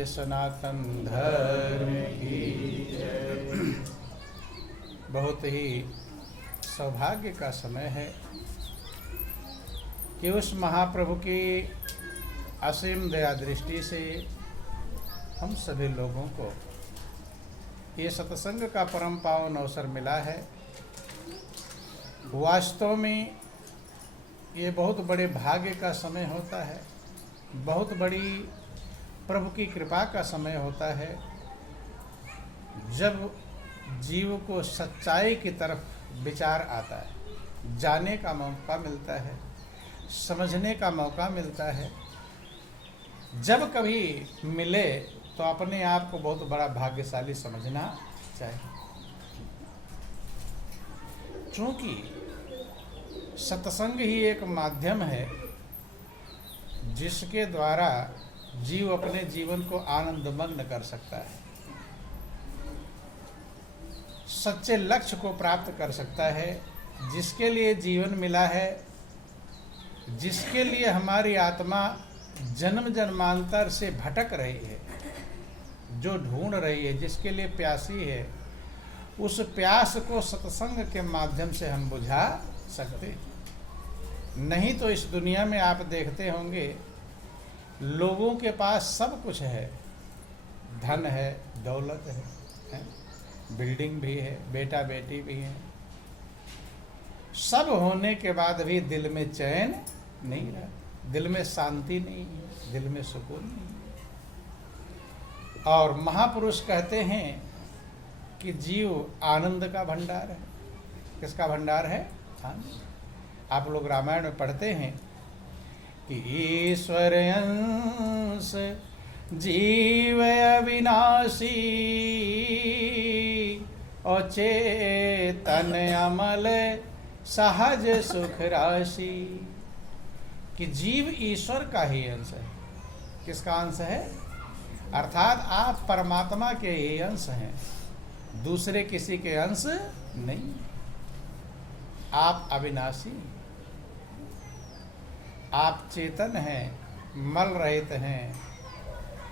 सनातन धर्म की जय। बहुत ही सौभाग्य का समय है कि उस महाप्रभु की असीम दया दृष्टि से हम सभी लोगों को ये सत्संग का परम पावन अवसर मिला है। वास्तव में ये बहुत बड़े भाग्य का समय होता है, बहुत बड़ी प्रभु की कृपा का समय होता है, जब जीव को सच्चाई की तरफ विचार आता है, जाने का मौका मिलता है, समझने का मौका मिलता है। जब कभी मिले तो अपने आप को बहुत बड़ा भाग्यशाली समझना चाहिए, क्योंकि सत्संग ही एक माध्यम है जिसके द्वारा जीव अपने जीवन को आनंदमग्न कर सकता है, सच्चे लक्ष्य को प्राप्त कर सकता है, जिसके लिए जीवन मिला है, जिसके लिए हमारी आत्मा जन्म जन्मांतर से भटक रही है, जो ढूंढ रही है, जिसके लिए प्यासी है, उस प्यास को सत्संग के माध्यम से हम बुझा सकते हैं। नहीं तो इस दुनिया में आप देखते होंगे लोगों के पास सब कुछ है, धन है, दौलत है, बिल्डिंग भी है, बेटा बेटी भी है, सब होने के बाद भी दिल में चैन नहीं रहा, दिल में शांति नहीं है, दिल में सुकून नहीं है। और महापुरुष कहते हैं कि जीव आनंद का भंडार है। किसका भंडार है? आनंद। आप लोग रामायण में पढ़ते हैं कि ईश्वर अंश जीव अविनाशी और चेतन अमल सहज सुख राशि। कि जीव ईश्वर का ही अंश है। किसका अंश है? अर्थात आप परमात्मा के ही अंश हैं, दूसरे किसी के अंश नहीं। आप अविनाशी, आप चेतन हैं, मल रहित हैं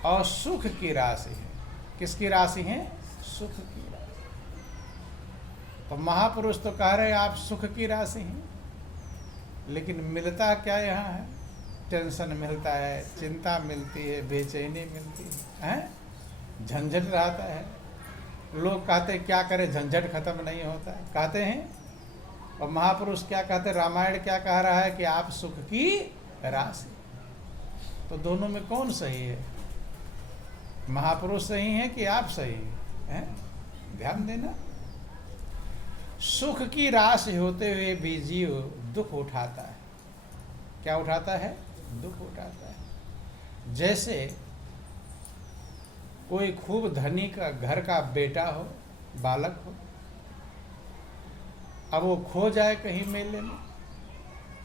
और सुख की राशि है। किसकी राशि है? सुख की राशि। तो महापुरुष तो कह रहे हैं आप सुख की राशि हैं, लेकिन मिलता क्या यहाँ है? टेंशन मिलता है, चिंता मिलती है, बेचैनी मिलती है, झंझट रहता है। लोग कहते क्या करें, झंझट खत्म नहीं होता है, कहते हैं। और महापुरुष क्या कहते? रामायण क्या कह रहा है कि आप सुख की राशि। तो दोनों में कौन सही है? महापुरुष सही है कि आप सही हैं? ध्यान देना। सुख की राशि होते हुए भी जीव दुख उठाता है। क्या उठाता है? दुख उठाता है। जैसे कोई खूब धनी का घर का बेटा हो, बालक हो, अब वो खो जाए कहीं मेले में,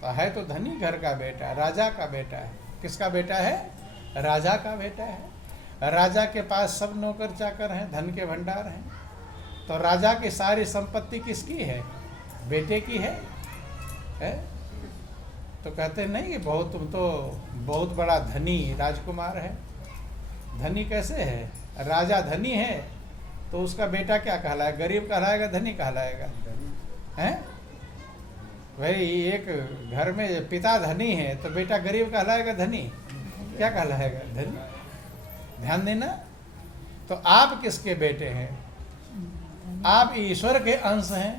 तो है तो धनी घर का बेटा, राजा का बेटा है। किसका बेटा है? राजा का बेटा है। राजा के पास सब नौकर चाकर हैं, धन के भंडार हैं। तो राजा की सारी संपत्ति किसकी है? बेटे की है? तो कहते नहीं, बहुत तुम तो बहुत बड़ा धनी राजकुमार है। धनी कैसे है? राजा धनी है तो उसका बेटा क्या कहलाएगा? गरीब कहलाएगा, धनी कहलाएगा? हैं? भाई एक घर में पिता धनी है तो बेटा गरीब कहलाएगा, धनी क्या कहलाएगा? धनी। ध्यान देना। तो आप किसके बेटे हैं? आप ईश्वर के अंश हैं।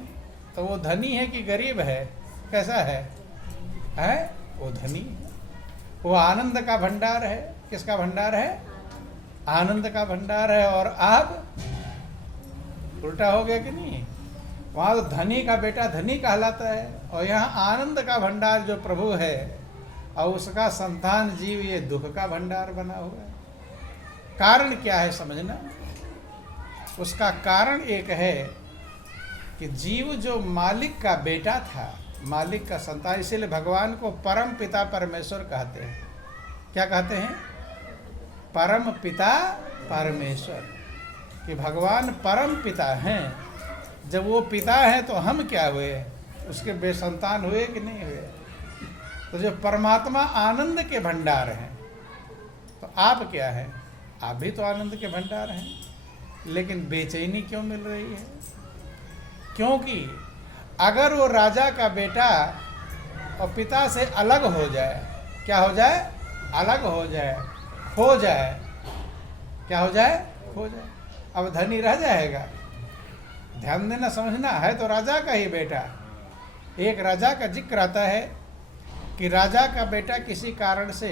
तो वो धनी है कि गरीब है? कैसा है? वो धनी है। वो आनंद का भंडार है। किसका भंडार है? आनंद का भंडार है। और आप उल्टा हो गया कि नहीं? वहाँ तो धनी का बेटा धनी कहलाता है, और यहाँ आनंद का भंडार जो प्रभु है और उसका संतान जीव, ये दुख का भंडार बना हुआ है। कारण क्या है समझना? उसका कारण एक है कि जीव जो मालिक का बेटा था, मालिक का संतान, इसीलिए भगवान को परम पिता परमेश्वर कहते हैं। क्या कहते हैं? परम पिता परमेश्वर। कि भगवान परम पिता हैं। जब वो पिता है तो हम क्या हुए? उसके बेसंतान हुए कि नहीं हुए? तो जो परमात्मा आनंद के भंडार हैं, तो आप क्या हैं? आप भी तो आनंद के भंडार हैं, लेकिन बेचैनी क्यों मिल रही है? क्योंकि अगर वो राजा का बेटा और पिता से अलग हो जाए, क्या हो जाए? अलग हो जाए, खो जाए, क्या हो जाए? खो जाए। अब धनी रह जाएगा? ध्यान देना, समझना, है तो राजा का ही बेटा। एक राजा का जिक्र आता है कि राजा का बेटा किसी कारण से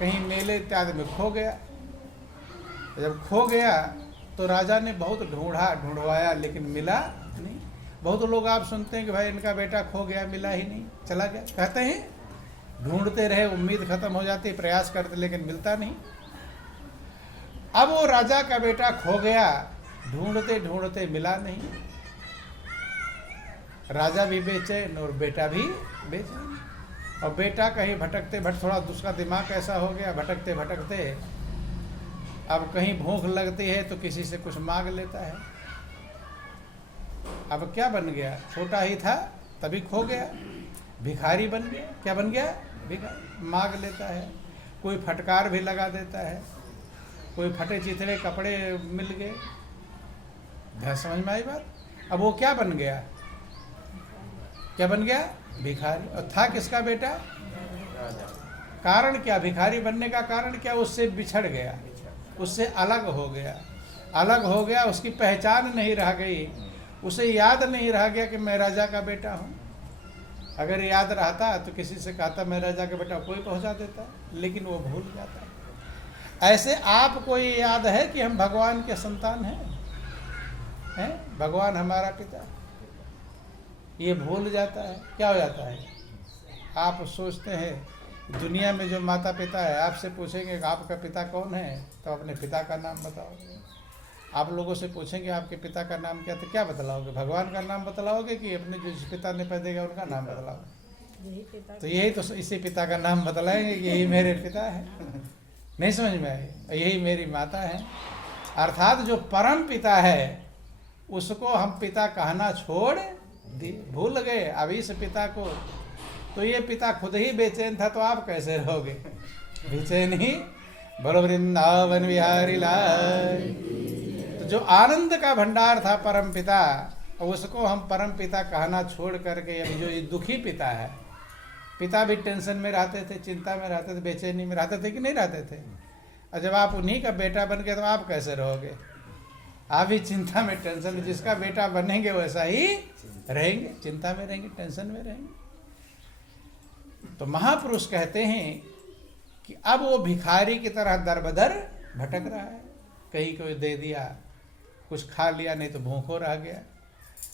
कहीं मेले इत्यादि में खो गया। जब खो गया तो राजा ने बहुत ढूंढवाया, लेकिन मिला नहीं। बहुत लोग आप सुनते हैं कि भाई इनका बेटा खो गया, मिला ही नहीं, चला गया। कहते हैं ढूंढते रहे, उम्मीद खत्म हो जाती, प्रयास करते, लेकिन मिलता नहीं। अब वो राजा का बेटा खो गया, ढूंढते ढूंढते मिला नहीं। राजा भी बेचैन और बेटा भी बेचैन। और बेटा कहीं भटकते थोड़ा उसका दिमाग ऐसा हो गया, भटकते भटकते अब कहीं भूख लगती है तो किसी से कुछ मांग लेता है। अब क्या बन गया? छोटा ही था तभी खो गया, भिखारी बन गया। क्या बन गया? भिखारी। मांग लेता है, कोई फटकार भी लगा देता है, कोई फटे चिथड़े कपड़े मिल गए। समझ में आई बात? अब वो क्या बन गया? क्या बन गया? भिखारी। और था किसका बेटा? कारण क्या? भिखारी बनने का कारण क्या? उससे बिछड़ गया, उससे अलग हो गया। अलग हो गया, उसकी पहचान नहीं रह गई, उसे याद नहीं रह गया कि मैं राजा का बेटा हूँ। अगर याद रहता तो किसी से कहता मैं राजा का बेटा, कोई पहुँचा देता, लेकिन वो भूल जाता। ऐसे आपको ये याद है कि हम भगवान के संतान हैं, भगवान हमारा पिता, ये भूल जाता है। क्या हो जाता है? आप सोचते हैं दुनिया में जो माता पिता है, आपसे पूछेंगे कि आपका पिता कौन है, तो अपने पिता का नाम बताओ। आप लोगों से पूछेंगे आपके पिता का नाम क्या, तो क्या बतलाओगे? भगवान का नाम बतलाओगे कि अपने जो जिस पिता ने पैदा किया उनका नाम बतलाओगे? तो यही तो इसी पिता का नाम बतलाएंगे कि यही मेरे पिता है। नहीं समझ में आई? यही मेरी माता है। अर्थात जो परम पिता है उसको हम पिता कहना छोड़ भूल गए। अब इस पिता को, तो ये पिता खुद ही बेचैन था, तो आप कैसे रहोगे? बेचैन ही। बोलो वृंदावन बिहारी लाल। तो जो आनंद का भंडार था परम पिता, उसको हम परम पिता कहना छोड़ करके अब जो ये दुखी पिता है, पिता भी टेंशन में रहते थे, चिंता में रहते थे, बेचैनी में रहते थे कि नहीं रहते थे? और जब आप उन्हीं का बेटा बन गए तो आप कैसे रहोगे? आप भी चिंता में, टेंशन में। जिसका बेटा बनेंगे वैसा ही रहेंगे, चिंता में रहेंगे, टेंशन में रहेंगे। तो महापुरुष कहते हैं कि अब वो भिखारी की तरह दर-बदर भटक रहा है। कहीं कोई दे दिया, कुछ खा लिया, नहीं तो भूखों रह गया,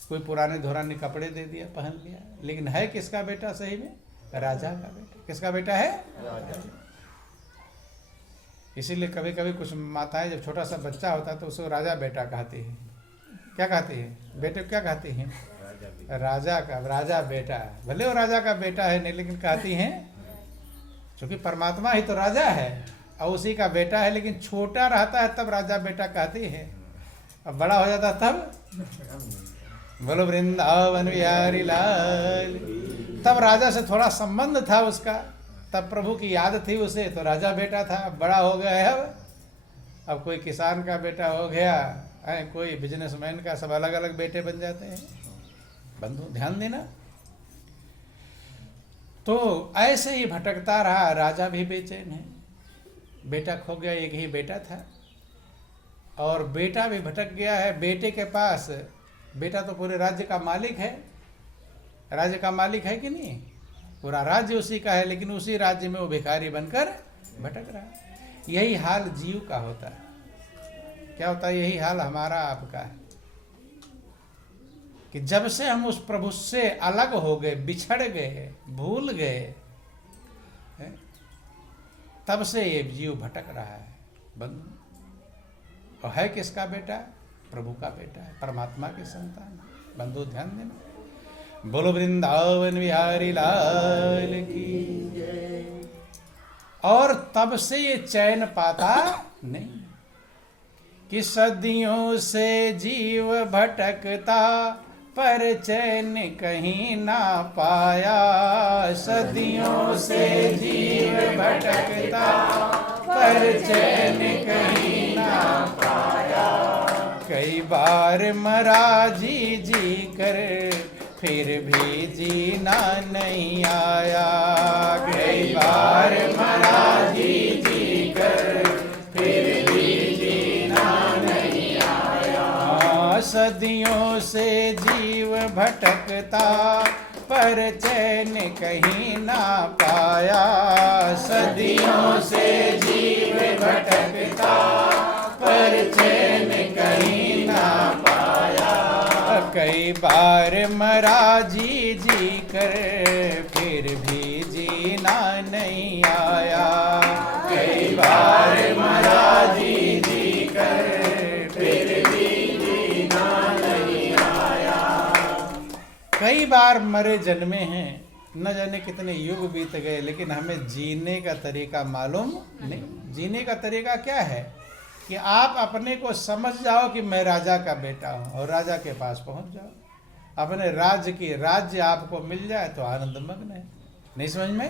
कोई पुराने धुराने कपड़े दे दिया, पहन लिया। लेकिन है किसका बेटा सही में? राजा का बेटा। किसका बेटा है? राजा। इसीलिए कभी कभी कुछ माताएं जब छोटा सा बच्चा होता है तो उसको राजा बेटा कहती है। क्या कहती है? बेटे क्या कहती हैं? राजा का, राजा बेटा। भले वो राजा का बेटा है नहीं, लेकिन कहती हैं क्योंकि परमात्मा ही तो राजा है और उसी का बेटा है। लेकिन छोटा रहता है तब राजा बेटा कहती है, अब बड़ा हो जाता तब बोलो वृंदावन बिहारी लाल। तब राजा से थोड़ा संबंध था उसका, तब प्रभु की याद थी उसे, तो राजा बेटा था। अब बड़ा हो गया है, अब कोई किसान का बेटा हो गया है, कोई बिजनेसमैन का, सब अलग अलग बेटे बन जाते हैं। बंधु ध्यान देना। तो ऐसे ही भटकता रहा, राजा भी बेचैन है। बेटा खो गया, एक ही बेटा था और बेटा भी भटक गया है। बेटे के पास, बेटा तो पूरे राज्य का मालिक है, राज्य का मालिक है कि नहीं? पूरा राज्य उसी का है, लेकिन उसी राज्य में वो भिखारी बनकर भटक रहा है। यही हाल जीव का होता है। क्या होता है? यही हाल हमारा आपका है कि जब से हम उस प्रभु से अलग हो गए, बिछड़ गए, भूल गए, तब से ये जीव भटक रहा है बंधु। और है किसका बेटा? प्रभु का बेटा है, परमात्मा के संतान। बंधु ध्यान देना। बोलो वृंदावन बिहारी लाल की जय। और तब से ये चैन पाता नहीं कि सदियों से जीव भटकता पर चैन कहीं ना पाया। सदियों से जीव भटकता पर चैन कहीं कई बार मरा जी जी कर, फिर भी जीना नहीं आया। कई बार मरा जी जी कर, फिर भी जीना नहीं आया। सदियों से जीव भटकता, पर चैन कहीं ना पाया। सदियों से जीव भटकता, पर चैन कहीं ना पाया। कई बार मरा जी जी कर, फिर भी जीना नहीं आया। कई बार मरा जी जी कर, फिर भी जीना नहीं आया। कई बार मरे जन्मे हैं, न जाने कितने युग बीत गए, लेकिन हमें जीने का तरीका मालूम नहीं। जीने का तरीका क्या है कि आप अपने को समझ जाओ कि मैं राजा का बेटा हूँ और राजा के पास पहुँच जाओ। अपने राज्य आपको मिल जाए तो आनंद मग्न है। नहीं समझ में?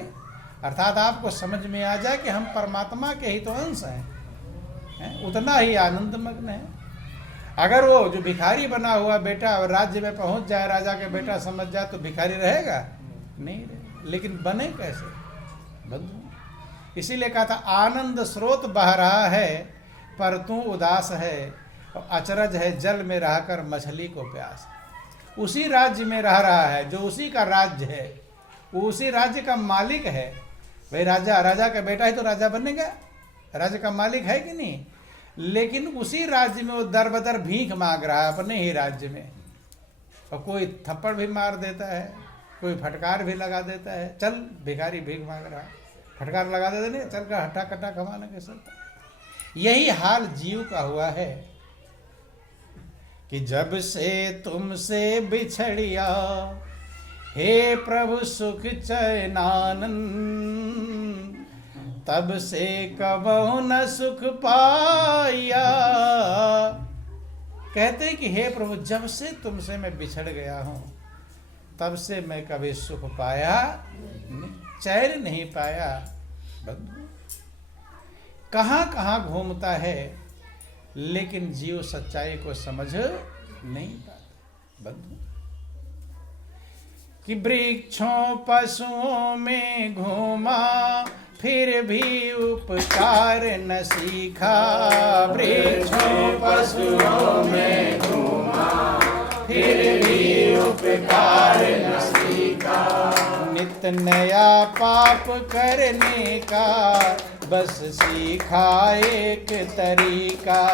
अर्थात आपको समझ में आ जाए कि हम परमात्मा के ही तो अंश हैं, उतना ही आनंद मग्न है। अगर वो जो भिखारी बना हुआ बेटा और राज्य में पहुंच जाए, राजा के बेटा समझ जाए, तो भिखारी रहेगा? नहीं रहे। लेकिन बने कैसे? बंधु। इसीलिए कहा था आनंद स्रोत बह रहा है, पर तू उदास है, और अचरज है जल में रहकर मछली को प्यास। उसी राज्य में रह रहा है जो उसी का राज्य है, वो उसी राज्य का मालिक है। भाई राजा का बेटा है तो राजा बनेगा, राज्य का मालिक है कि नहीं? लेकिन उसी राज्य में वो दर बदर भीख मांग रहा है अपने ही राज्य में, और कोई थप्पड़ भी मार देता है, कोई फटकार भी लगा देता है। चल भिखारी भीख मांग रहा है, फटकार लगा देते नहीं, चल का हट्टा कट्टा कमाना कैसे। यही हाल जीव का हुआ है कि जब से तुमसे बिछड़िया, हे प्रभु सुख चैनानंद, तब से कबहु न सुख पाया। कहते कि हे प्रभु, जब से तुमसे मैं बिछड़ गया हूं, तब से मैं कभी सुख पाया नहीं, चैन नहीं पाया। बंधु कहाँ कहाँ घूमता है, लेकिन जीव सच्चाई को समझ नहीं पाता। बंधु कि वृक्षों पशुओं में घूमा, फिर भी उपकार न सीखा। वृक्षों पशुओं में घूमा, फिर भी उपकार न सीखा। नित नया पाप करने का, बस सीखा एक तरीका।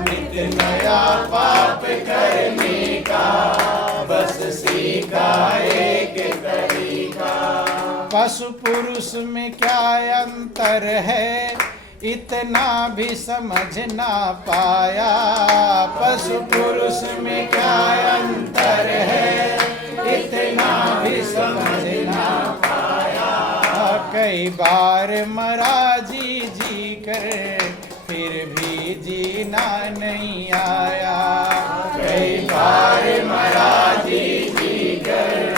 नित नया पाप करने का, बस सीखा एक तरीका। पशु पुरुष में क्या अंतर है, इतना भी समझ ना पाया। पशु पुरुष में क्या अंतर है, इतना भी समझ ना पाया। कई बार मरा जी जी कर, फिर भी जीना नहीं आया। कई बार मरा जी जी कर,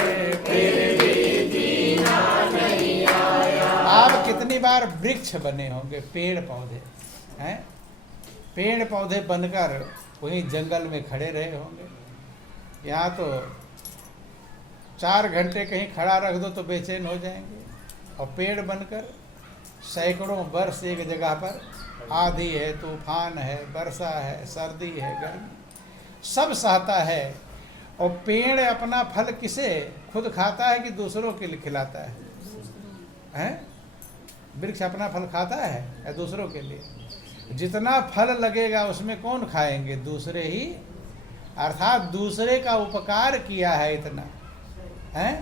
फिर भी जीना नहीं आया। आप कितनी बार वृक्ष बने होंगे, पेड़ पौधे हैं, पेड़ पौधे बनकर वहीं जंगल में खड़े रहे होंगे। यहाँ तो 4 घंटे कहीं खड़ा रख दो तो बेचैन हो जाएंगे, और पेड़ बनकर सैकड़ों वर्ष एक जगह पर, आंधी है, तूफान है, वर्षा है, सर्दी है, गर्मी, सब सहता है। और पेड़ अपना फल किसे खुद खाता है कि दूसरों के लिए खिलाता है? हैं? वृक्ष अपना फल खाता है या दूसरों के लिए? जितना फल लगेगा उसमें कौन खाएंगे? दूसरे ही। अर्थात दूसरे का उपकार किया है इतना, हैं?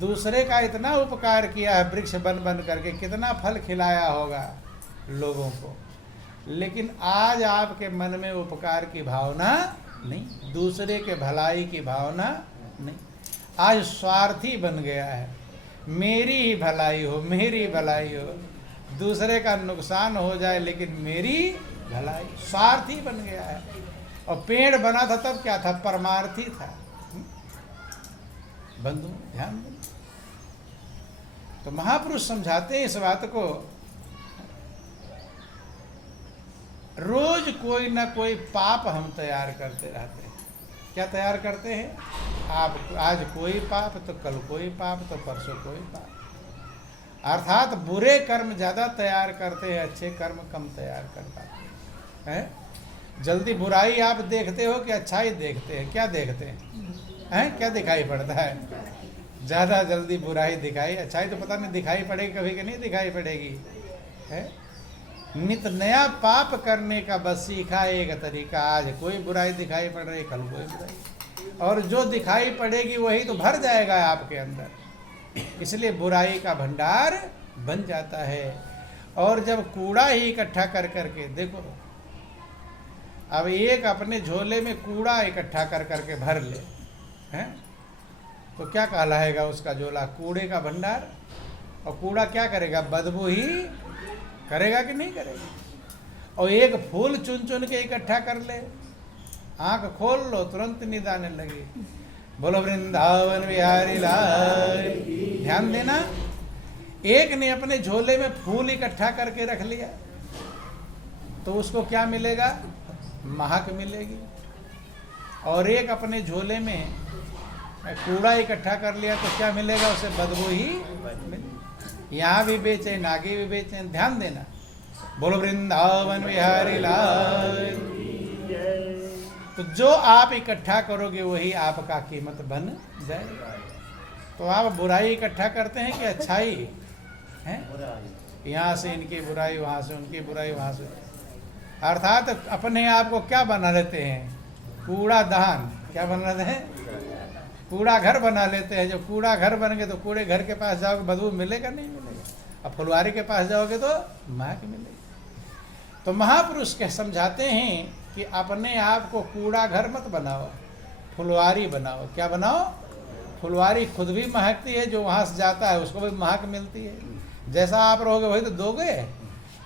दूसरे का इतना उपकार किया है वृक्ष बन बन करके, कितना फल खिलाया होगा लोगों को। लेकिन आज आपके मन में उपकार की भावना नहीं, दूसरे के भलाई की भावना नहीं। आज स्वार्थी बन गया है, मेरी ही भलाई हो, मेरी भलाई हो, दूसरे का नुकसान हो जाए लेकिन मेरी भलाई। स्वार्थी बन गया है। और पेड़ बना था तब क्या था? परमार्थी था। बंधु ध्यान दो, तो महापुरुष समझाते हैं इस बात को रोज कोई ना कोई पाप हम तैयार करते रहते हैं। क्या तैयार करते हैं? आप आज कोई पाप तो कल कोई पाप तो परसों कोई पाप, अर्थात बुरे कर्म ज़्यादा तैयार करते हैं, अच्छे कर्म कम तैयार कर पाते हैं। जल्दी बुराई आप देखते हो कि अच्छाई देखते हैं? क्या देखते हैं? क्या दिखाई पड़ता है? ज़्यादा जल्दी बुराई दिखाई, अच्छाई तो पता नहीं दिखाई पड़ेगी कभी कि नहीं दिखाई पड़ेगी है। नित नया पाप करने का बस सीखा एक तरीका, आज कोई बुराई दिखाई पड़ रही कल कोई बुराई, और जो दिखाई पड़ेगी वही तो भर जाएगा आपके अंदर, इसलिए बुराई का भंडार बन जाता है। और जब कूड़ा ही इकट्ठा कर करके देखो, अब एक अपने झोले में कूड़ा इकट्ठा कर करके भर ले हैं, तो क्या कहलाएगा उसका झोला? कूड़े का भंडार। और कूड़ा क्या करेगा? बदबू ही करेगा कि नहीं करेगा? और एक फूल चुन चुन के इकट्ठा कर ले, आंख खोल लो तुरंत नींद आने लगी। बोलो वृंदावन बिहारी लाल। ध्यान देना, एक ने अपने झोले में फूल इकट्ठा करके रख लिया तो उसको क्या मिलेगा? महक मिलेगी। और एक अपने झोले में कूड़ा इकट्ठा कर लिया तो क्या मिलेगा? उसे बदबू ही मिलेगी। यहाँ भी बेचैन, आगे भी बेचैन। ध्यान देना। बोलो वृंदावन बिहारी लाल। तो जो आप इकट्ठा करोगे वही आपका कीमत बन जाएगा। तो आप बुराई इकट्ठा करते हैं कि अच्छाई है? यहाँ से इनकी बुराई, वहाँ से उनकी बुराई, वहाँ से, अर्थात अपने आप को क्या बना लेते हैं? कूड़ा दहन। क्या बना लेते हैं? कूड़ा घर बना लेते हैं। जब कूड़ा घर बन गए तो कूड़े घर के पास जाओगे बदबू मिलेगा नहीं मिलेगा? अब फुलवारी के पास जाओगे तो महक मिलेगी। तो महापुरुष के समझाते हैं कि अपने आप को कूड़ा घर मत बनाओ, फुलवारी बनाओ। क्या बनाओ? फुलवारी खुद भी महकती है, जो वहाँ से जाता है उसको भी महक मिलती है। जैसा आप रहोगे वही तो दोगे।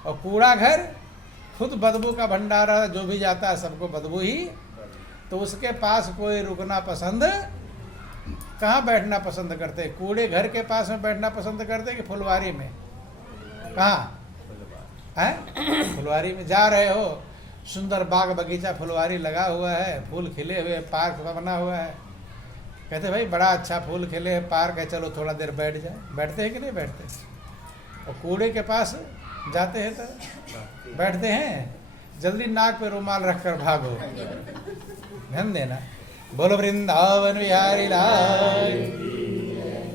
और कूड़ा घर खुद बदबू का भंडार है, जो भी जाता है सबको बदबू ही। तो उसके पास कोई रुकना पसंद, कहाँ बैठना पसंद करते? कूड़े घर के पास में बैठना पसंद करते कि फुलवारी में? कहाँ है? फुलवारी में जा रहे हो, सुंदर बाग बगीचा फुलवारी लगा हुआ है, फूल खिले हुए, पार्क बना हुआ है, कहते भाई बड़ा अच्छा फूल खिले है, पार्क है, चलो थोड़ा देर बैठ जाए। बैठते हैं कि नहीं बैठते? और कूड़े के पास जाते हैं तो बैठते हैं, जल्दी नाक पे रुमाल रखकर भागो। ध्यान देना। बोलो वृंदावन बिहारी लाल।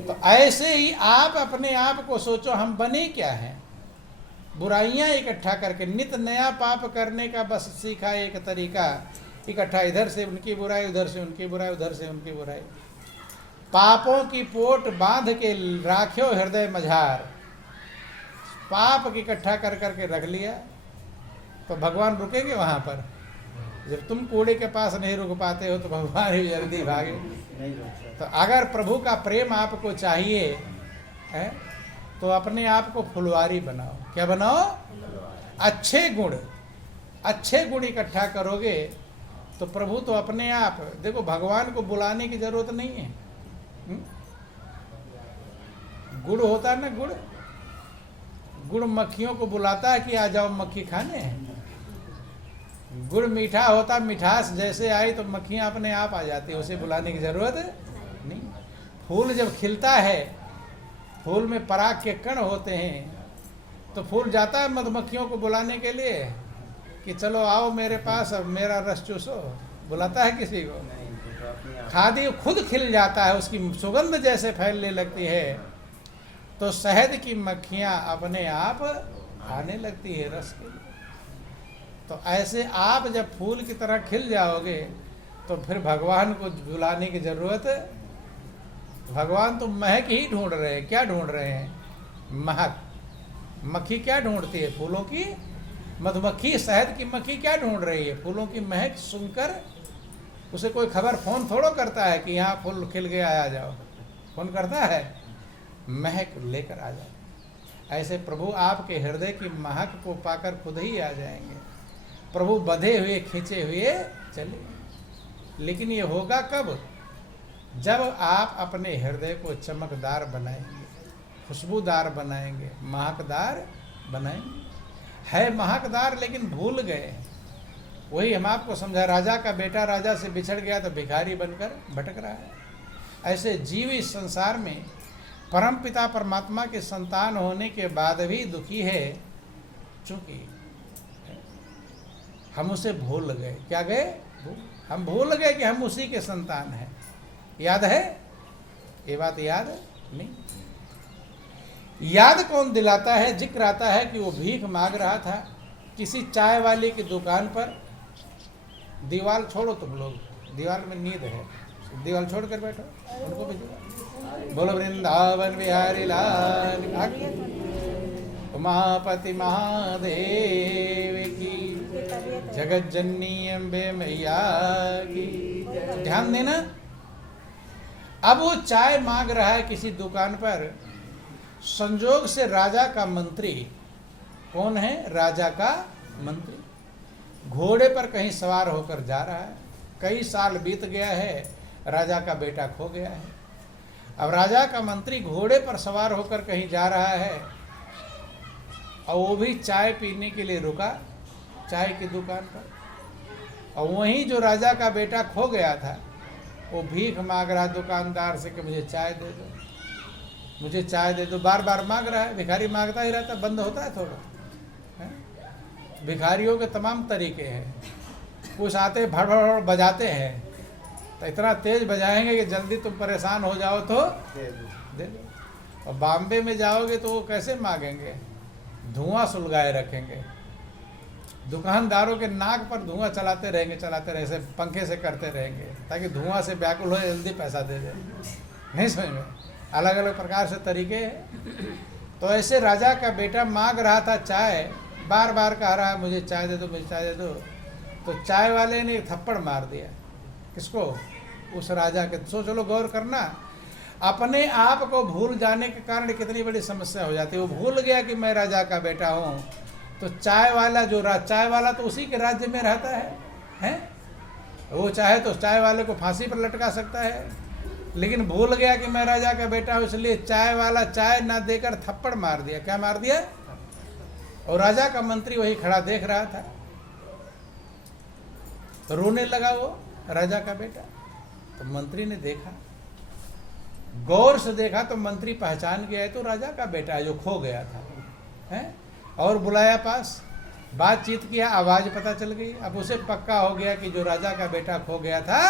तो ऐसे ही आप अपने आप को सोचो, हम बने क्या हैं? बुराइयां इकट्ठा करके, नित नया पाप करने का बस सीखा एक तरीका, इकट्ठा, इधर से उनकी बुराई, उधर से उनकी बुराई, उधर से उनकी बुराई। पापों की पोट बांध के राख्यो हृदय मझार। पाप इकट्ठा कर करके रख लिया तो भगवान रुकेंगे वहां पर? जब तुम कूड़े के पास नहीं रुक पाते हो तो भगवान ही जल्दी भागे। तो अगर प्रभु का प्रेम आपको चाहिए है तो अपने आप को फुलवारी बनाओ। क्या बनाओ? अच्छे गुण इकट्ठा करोगे तो प्रभु तो अपने आप, देखो भगवान को बुलाने की जरूरत नहीं है। गुड़ होता है ना, गुड़ मक्खियों को बुलाता है कि आ जाओ मक्खी खाने। गुड़ मीठा होता, मिठास जैसे आई तो मक्खियाँ अपने आप आ जाती है, उसे बुलाने की जरूरत नहीं। फूल जब खिलता है, फूल में पराग के कण होते हैं, तो फूल जाता है मधुमक्खियों को बुलाने के लिए कि चलो आओ मेरे पास, अब मेरा रस चूसो। बुलाता है किसी को? खादी खुद खिल जाता है, उसकी सुगंध जैसे फैलने लगती है तो शहद की मक्खियाँ अपने आप आने लगती है रस के लिए। तो ऐसे आप जब फूल की तरह खिल जाओगे तो फिर भगवान को बुलाने की जरूरत, भगवान तो महक ही ढूंढ रहे हैं। क्या ढूंढ रहे हैं? महक। मक्खी क्या ढूंढती है? फूलों की, मधुमक्खी शहद की मक्खी क्या ढूंढ रही है? फूलों की महक सुनकर। उसे कोई खबर फोन थोड़ो करता है कि यहाँ फूल खिल गया आ जाओ, फोन करता है? महक लेकर आ जाओ। ऐसे प्रभु आपके हृदय की महक को पाकर खुद ही आ जाएंगे। प्रभु बंधे हुए खींचे हुए चले। लेकिन ये होगा कब? जब आप अपने हृदय को चमकदार बनाएंगे, खुशबूदार बनाएंगे, महकदार बनाएंगे। है महकदार लेकिन भूल गए। वही हम आपको समझा, राजा का बेटा राजा से बिछड़ गया तो भिखारी बनकर भटक रहा है। ऐसे जीव इस संसार में परम पिता परमात्मा के संतान होने के बाद भी दुखी है, चूंकि हम उसे भूल गए। क्या गए? हम भूल गए कि हम उसी के संतान हैं। याद है? ये बात याद नहीं। याद कौन दिलाता है? जिक्र आता है कि वो भीख मांग रहा था किसी चाय वाले की दुकान पर। दीवार छोड़ो तुम लोग, दीवार में नींद है, दीवार छोड़ कर बैठो, उनको भी बोलो वृंदावन बिहारी लाल उमापति महादेव की, जगत जननी अम्बे मैया की। ध्यान देना, अब वो चाय मांग रहा है किसी दुकान पर। संजोग से राजा का मंत्री, कौन है? राजा का मंत्री घोड़े पर कहीं सवार होकर जा रहा है। कई साल बीत गया है, राजा का बेटा खो गया है। अब राजा का मंत्री घोड़े पर सवार होकर कहीं जा रहा है और वो भी चाय पीने के लिए रुका चाय की दुकान पर। और वहीं जो राजा का बेटा खो गया था वो भीख मांग रहा दुकानदार से कि मुझे चाय दे दो, मुझे चाय दे दो। बार बार मांग रहा है। भिखारी मांगता ही रहता, बंद होता है थोड़ा? भिखारियों के तमाम तरीके हैं। कुछ आते भड़ भड़ बजाते हैं तो इतना तेज बजाएंगे कि जल्दी तुम परेशान हो जाओ तो दे दो। और बॉम्बे में जाओगे तो वो कैसे मांगेंगे? धुआं सुलगाए रखेंगे। दुकानदारों के नाक पर धुआं चलाते रहेंगे, ऐसे पंखे से करते रहेंगे ताकि धुआं से व्याकुल हो, जल्दी पैसा दे दे। नहीं समझ में? अलग अलग प्रकार से तरीके हैं। तो ऐसे राजा का बेटा मांग रहा था चाय, बार बार कह रहा है मुझे चाय दे दो, मुझे चाय दे दो। तो चाय वाले ने थप्पड़ मार दिया। किसको? उस राजा के। सोच लो, गौर करना, अपने आप को भूल जाने के कारण कितनी बड़ी समस्या हो जाती है। वो भूल गया कि मैं राजा का बेटा हूँ। तो चाय वाला चाय वाला तो उसी के राज्य में रहता है? वो चाहे तो चाय वाले को फांसी पर लटका सकता है, लेकिन भूल गया कि मैं राजा का बेटा हूँ, इसलिए चाय वाला चाय ना देकर थप्पड़ मार दिया। क्या मार दिया? और राजा का मंत्री वही खड़ा देख रहा था। तो रोने लगा वो राजा का बेटा। तो मंत्री ने देखा, गौर से देखा तो मंत्री पहचान गया है तो राजा का बेटा है जो खो गया था, हैं? और बुलाया पास, बातचीत किया, आवाज पता चल गई। अब उसे पक्का हो गया कि जो राजा का बेटा खो गया था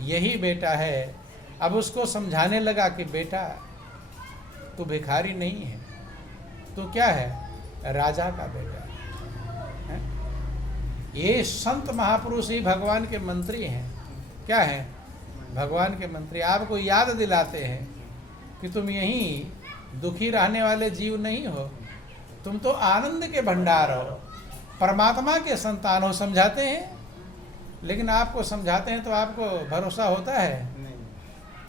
यही बेटा है। अब उसको समझाने लगा कि बेटा तू भिखारी नहीं है, तू क्या है? राजा का बेटा है। ये संत महापुरुष ही भगवान के मंत्री हैं। क्या है? भगवान के मंत्री। आपको याद दिलाते हैं कि तुम यहीं दुखी रहने वाले जीव नहीं हो, तुम तो आनंद के भंडार हो, परमात्मा के संतान हो। समझाते हैं, लेकिन आपको समझाते हैं तो आपको भरोसा होता है? नहीं।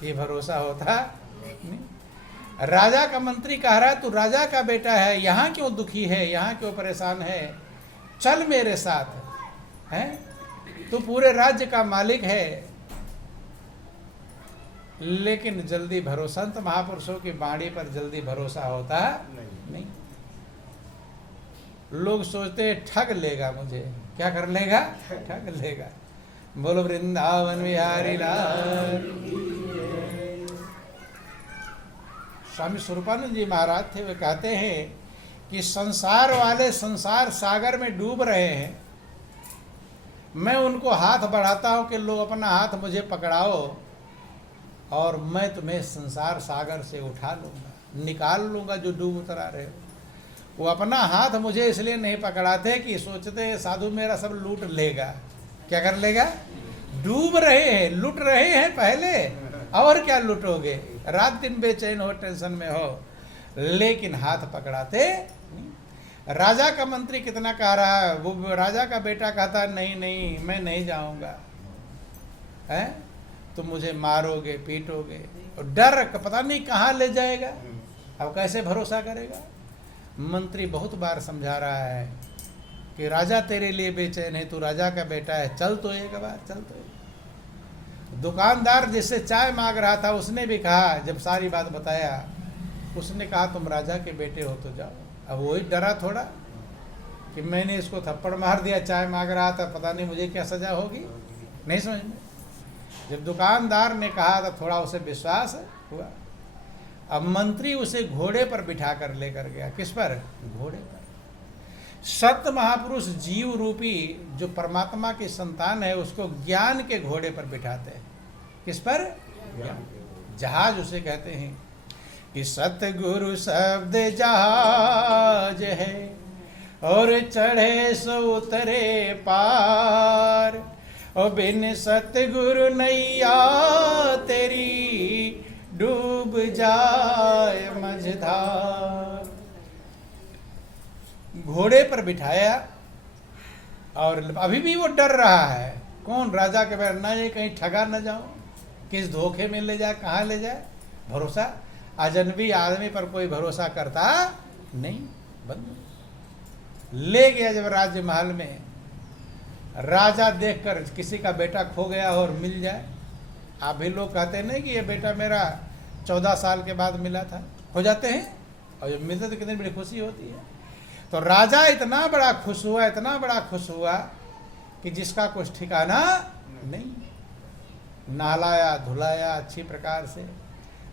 ये भरोसा होता नहीं। राजा का मंत्री कह रहा है तू राजा का बेटा है, यहाँ क्यों दुखी है, यहाँ क्यों परेशान है? चल मेरे साथ, हैं? तू पूरे राज्य का मालिक है। लेकिन जल्दी भरोसा, संत महापुरुषों की वाणी पर जल्दी भरोसा होता नहीं। लोग सोचते हैं ठग लेगा मुझे। क्या कर लेगा? ठग लेगा। बोलो वृंदावन बिहारी लाल। स्वामी स्वरूपानंद जी महाराज थे, वे कहते हैं कि संसार वाले संसार सागर में डूब रहे हैं, मैं उनको हाथ बढ़ाता हूं कि लो अपना हाथ मुझे पकड़ाओ और मैं तुम्हें संसार सागर से उठा लूंगा, निकाल लूंगा जो डूब उतरा रहे हो। वो अपना हाथ मुझे इसलिए नहीं पकड़ाते कि सोचते हैं साधु मेरा सब लूट लेगा। क्या कर लेगा? डूब रहे हैं, लूट रहे हैं पहले, और क्या लूटोगे? रात दिन बेचैन हो, टेंशन में हो, लेकिन हाथ पकड़ाते। राजा का मंत्री कितना कह रहा है, वो राजा का बेटा कहता नहीं नहीं मैं नहीं जाऊंगा, है? तुम मुझे मारोगे पीटोगे, और डर पता नहीं कहाँ ले जाएगा। अब कैसे भरोसा करेगा? मंत्री बहुत बार समझा रहा है कि राजा तेरे लिए बेचैन है, तू राजा का बेटा है, चल तो एक बार, चल तो एक। दुकानदार जिससे चाय मांग रहा था उसने भी कहा, जब सारी बात बताया उसने कहा तुम राजा के बेटे हो तो जाओ। अब वही डरा थोड़ा, कि मैंने इसको थप्पड़ मार दिया, चाय मांग रहा था, पता नहीं मुझे क्या सजा होगी, नहीं समझ में। जब दुकानदार ने कहा तो थोड़ा उसे विश्वास हुआ। अब मंत्री उसे घोड़े पर बिठा कर लेकर गया। किस पर? घोड़े पर। सत महापुरुष जीव रूपी जो परमात्मा की संतान है उसको ज्ञान के घोड़े पर बिठाते हैं। किस पर? ज्ञान। जहाज उसे कहते हैं कि सतगुरु शब्द जहाज है और चढ़े सो उतरे पार, और बिन सतगुरु नैया तेरी डूब जाए मझधार। घोड़े पर बिठाया और अभी भी वो डर रहा है। कौन? राजा के बैठ ना, ये कहीं ठगा न जाऊं, किस धोखे में ले जाए, कहाँ ले जाए। भरोसा अजनबी आदमी पर कोई भरोसा करता नहीं। बंद ले गया जब राज्य महल में। राजा देखकर किसी का बेटा खो गया और मिल जाए, आप भी लोग कहते नहीं कि ये बेटा मेरा 14 साल के बाद मिला था, हो जाते हैं, और जब मिलते तो कितनी बड़ी खुशी होती है। तो राजा इतना बड़ा खुश हुआ, इतना बड़ा खुश हुआ कि जिसका कुछ ठिकाना नहीं। नहलाया धुलाया अच्छी प्रकार से,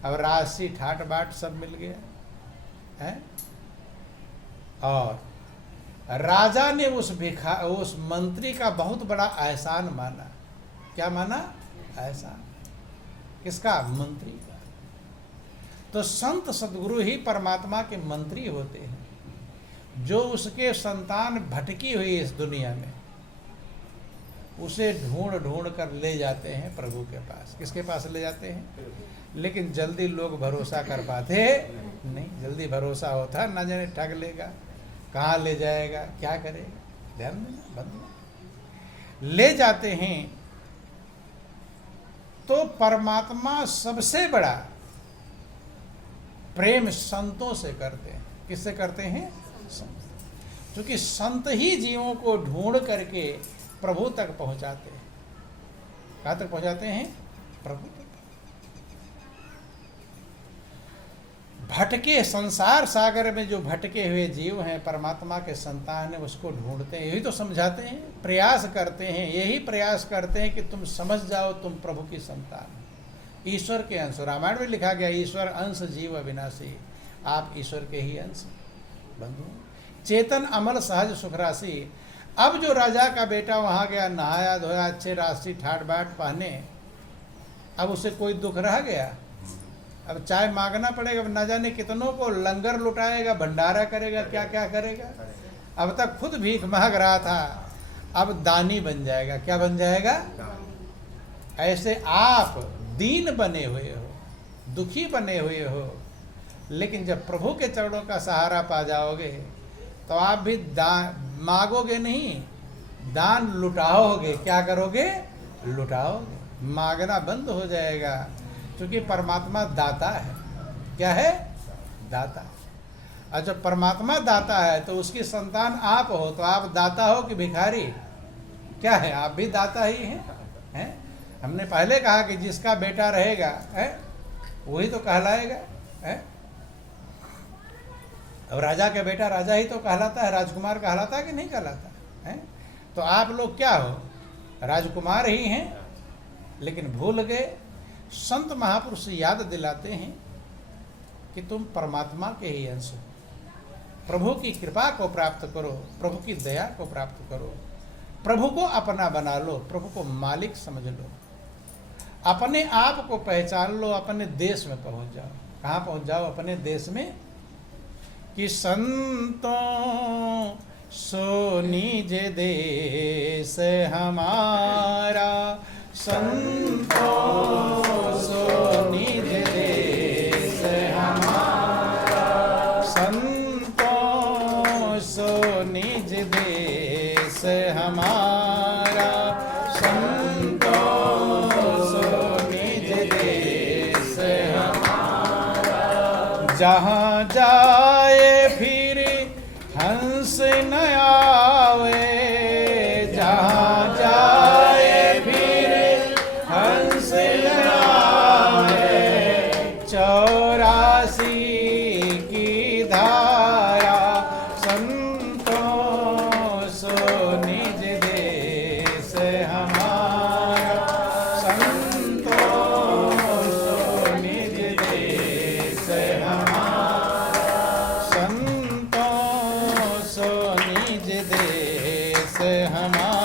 अब राशि ठाट बाट सब मिल गया है। और राजा ने उस मंत्री का बहुत बड़ा एहसान माना। क्या माना? एहसान। किसका? मंत्री का। तो संत सद्गुरु ही परमात्मा के मंत्री होते हैं, जो उसके संतान भटकी हुई इस दुनिया में उसे ढूंढ ढूंढ कर ले जाते हैं प्रभु के पास। किसके पास ले जाते हैं? लेकिन जल्दी लोग भरोसा कर पाते नहीं। जल्दी भरोसा होता ना जाने ठग लेगा, कहाँ ले जाएगा, क्या करेगा। ध्यान देना, बंद ले जाते हैं। तो परमात्मा सबसे बड़ा प्रेम संतों से करते हैं। किससे करते हैं? संत। क्योंकि संत ही जीवों को ढूंढ करके प्रभु तक पहुंचाते हैं। कहाँ तक पहुंचाते हैं? प्रभु तक। भटके संसार सागर में जो भटके हुए जीव हैं, परमात्मा के संतान है, उसको ढूंढते हैं। यही तो समझाते हैं, प्रयास करते हैं, यही प्रयास करते हैं कि तुम समझ जाओ तुम प्रभु की संतान, ईश्वर के अंश। रामायण में लिखा गया ईश्वर अंश जीव अविनाशी, आप ईश्वर के ही अंश बंधु, चेतन अमल सहज सुखराशि। अब जो राजा का बेटा वहां गया, नहाया धोया, अच्छे राशि ठाट बाट पहने, अब उसे कोई दुख रह गया? अब चाय मांगना पड़ेगा, न जाने कितनों को लंगर लुटाएगा, भंडारा करेगा, क्या क्या करेगा। अब तक खुद भीख मांग रहा था, अब दानी बन जाएगा। क्या बन जाएगा? ऐसे आप दीन बने हुए हो, दुखी बने हुए हो, लेकिन जब प्रभु के चरणों का सहारा पा जाओगे तो आप भी मांगोगे नहीं, दान लुटाओगे। क्या करोगे? लुटाओगे। मांगना बंद हो जाएगा, क्योंकि परमात्मा दाता है। क्या है? दाता। और जब परमात्मा दाता है तो उसकी संतान आप हो, तो आप दाता हो कि भिखारी? क्या है? आप भी दाता ही हैं। हमने पहले कहा कि जिसका बेटा रहेगा है वही तो कहलाएगा है। अब राजा का बेटा राजा ही तो कहलाता है, राजकुमार कहलाता है कि नहीं कहलाता है? तो आप लोग क्या हो? राजकुमार ही हैं, लेकिन भूल गए। संत महापुरुष याद दिलाते हैं कि तुम परमात्मा के ही अंश हो। प्रभु की कृपा को प्राप्त करो, प्रभु की दया को प्राप्त करो, प्रभु को अपना बना लो, प्रभु को मालिक समझ लो, अपने आप को पहचान लो, अपने देश में पहुंच जाओ। कहाँ पहुंच जाओ? अपने देश में। कि संतों सो निज देश हमारा, संतों सो निज देश हमारा, संतों सो निज देश हमारा, संतों सो निज देश हमारा। जहाँ जाए फिर हंस न आवे, जहाँ जाए फिर हंस न आवे, 84 की धारा संतों से हमारा